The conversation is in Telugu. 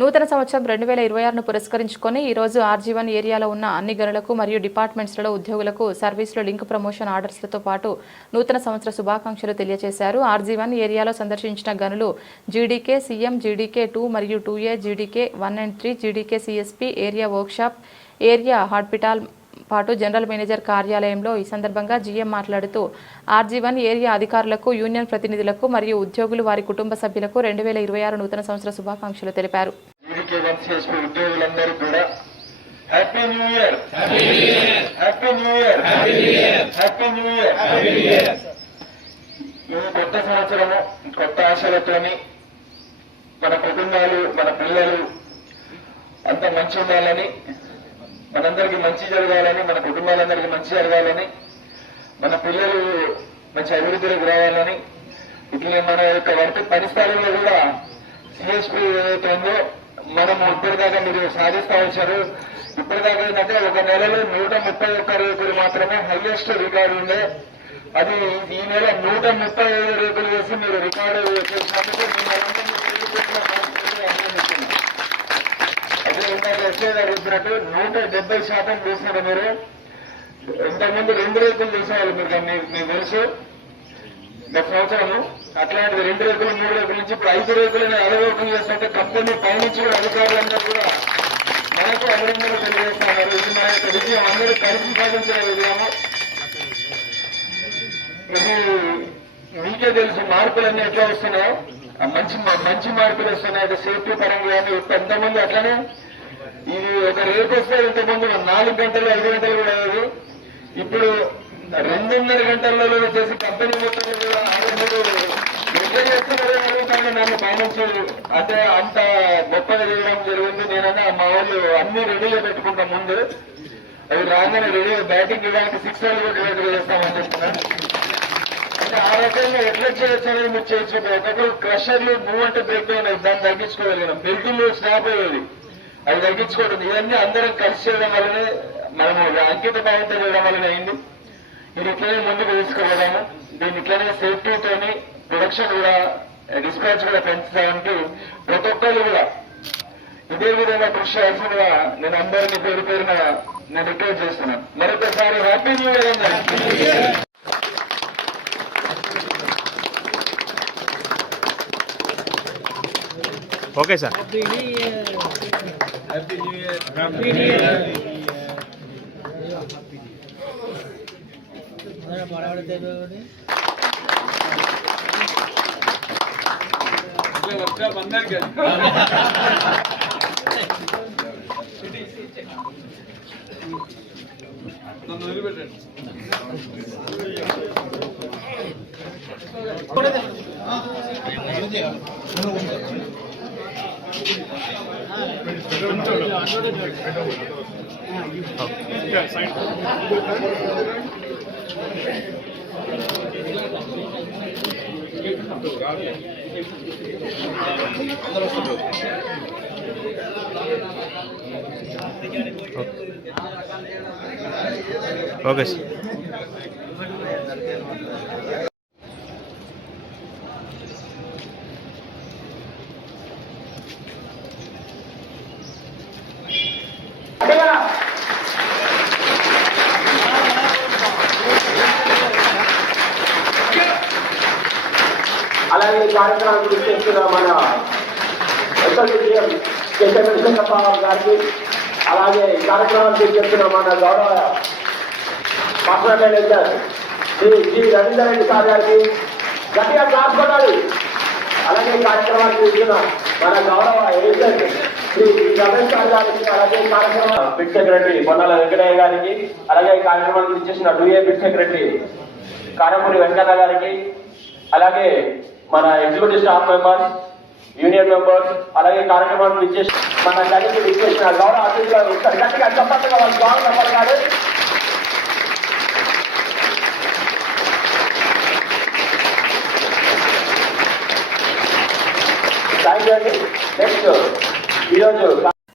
నూతన సంవత్సరం 2026ను పురస్కరించుకొని ఈరోజు ఆర్జీ1 ఏరియాలో ఉన్న అన్ని గనులకు మరియు డిపార్ట్మెంట్స్లలో ఉద్యోగులకు సర్వీసులు లింక్ ప్రమోషన్ ఆర్డర్స్లతో పాటు నూతన సంవత్సర శుభాకాంక్షలు తెలియజేశారు. ఆర్జీ1 ఏరియాలో సందర్శించిన గనులు జీడీకే సీఎం, జీడీకే 2 మరియు 2A, GDK 1 and 3, GDK CSP, area workshop, area hospital పాటు జనరల్ మేనేజర్ కార్యాలయంలో. ఈ సందర్భంగా జీఎం మాట్లాడుతూ ఆర్జీ1 ఏరియా అధికారులకు, యూనియన్ ప్రతినిధులకు మరియు ఉద్యోగులు వారి కుటుంబ సభ్యులకు 2026 నూతన సంవత్సర శుభాకాంక్షలు తెలిపారు. కొత్త సంవత్సరము కొత్త ఆశలతోని మన కుటుంబాలు, మన పిల్లలు అంత మంచి ఉండాలని, మనందరికీ మంచి జరగాలని, మన కుటుంబాలందరికీ మంచి జరగాలని, మన పిల్లలు మంచి అభివృద్ధిలోకి రావాలని, ఇట్లా మన యొక్క వర్క్ పని స్థలంలో కూడా సిఎస్పీ ఏదైతే ఉందో మనం ఇప్పటిదాకా మీరు సాధిస్తా వచ్చారు. ఇప్పటిదాకా ఏంటంటే ఒక నెలలో 131 రేకులు మాత్రమే హైయెస్ట్ రికార్డు ఉండే. అది ఈ నెల 135 రేకులు వేసి మీరు రికార్డు చేసినందుకు అదే ఇందాక ఎస్ఏ గారు చెప్పినట్టు 170% చేశారు. మీరు ఇంతకుముందు 2 రేకులు చేసేవాళ్ళు, మీకు తెలుసు గత సంవత్సరము. అట్లాంటిది 2 రేకులు 3 రేకుల నుంచి ఇప్పుడు 5 రేకులని అలవోకం చేస్తుంటే కంపెనీ పైనుంచి కూడా అధికారులందరూ కూడా మనకు అభినందనలు తెలియజేస్తున్నారు. ఇది మన యొక్క విజయం, అందరూ కలిసి సాధించిన విజయము. ఇది మీకే తెలుసు మార్పులన్నీ ఎట్లా వస్తున్నాయో, మంచి మార్పులు వస్తున్నాయి. సేఫ్టీ పరంగా కానీ ఎంతమంది అట్లనే ఇది ఒక రేపు వస్తే ఇంతకుముందు 4 గంటలు 5 గంటలు కూడా అయ్యేది. ఇప్పుడు 2.5 గంటలలో చేసి కంపెనీ మొత్తం కూడా ఎట్లా చేస్తున్నారో అడుగుతాను నన్ను పైనుంచి. అంటే అంత గొప్పగా చేయడం జరిగింది. నేనన్నా మా వాళ్ళు అన్ని రెడీగా పెట్టుకుంటా ముందు, అవి రాగానే రెడీ బ్యాటింగ్ ఇవ్వడానికి 6 కూడా రెడీగా చేస్తామని చెప్తున్నాను. అంటే ఆ రకంగా ఎట్లా చేయొచ్చు అనేది మీరు చేయొచ్చు. ఒకప్పుడు క్రషర్లు మూవ్ అంటే బ్రేక్ డౌన్ అయ్యి దాన్ని తగ్గించుకోగలిగినాం. బెల్టులు స్నాప్ అయ్యేది, అది తగ్గించుకోవడం. ఇవన్నీ అందరం కలిసి చేయడం వల్లనే, మనము అంకిత భావంతో చేయడం వల్లనే అయింది. ఇది ఇట్లనే ముందుకు తీసుకెళ్దాము. దీన్ని ఇట్లనే సేఫ్టీతోని ప్రొడక్షన్ కూడా, డిస్పాచ్ కూడా పెంచడానికి ప్రతి ఒక్కరు కూడా ఇదే విధంగా కృషి చేయాల్సిందిగా నేను అందరినీ పేరు పేరున నేను రిక్వెస్ట్ చేస్తున్నాను. మరొకసారి హ్యాపీ న్యూ ఇయర్ అండి. Okay sir. Happy new year. నన్ను వదిలిపెట్టండి. Okay sir. అలాగే ఈ కార్యక్రమానికి విచ్చేస్తున్న మన కేశవ గారికి, అలాగే ఈ కార్యక్రమానికి విచ్చేస్తున్న మన గౌరవ personal manager Shri G Ravinder Reddy sir గారికి గట్టిగా క్లాస్ కొట్టాలి. అలాగే ఈ కార్యక్రమానికి ఇచ్చిన మన గౌరవ ఏజెంట్ శ్రీ రమేష్ సార్ గారికి, అలాగే ఈ కార్యక్రమ బిడ్ సెక్రటరీ పొన్నాల వెంకటయ్య గారికి, అలాగే ఈ కార్యక్రమానికి ఇచ్చేసిన 2A బిడ్ సెక్రటరీ కారపూరి వెంకన్న గారికి, అలాగే మన executive staff members, union members, అలాగే కార్యక్రమాన్ని ఇచ్చేసి మన కలిసి ఇచ్చేసిన గౌరవ అతిథులు గట్టిగా చెప్పట్టుగా వాళ్ళు గౌరవ మెంబర్ కాదు. థ్యాంక్ యూ అండి. నెక్స్ట్ ఈరోజు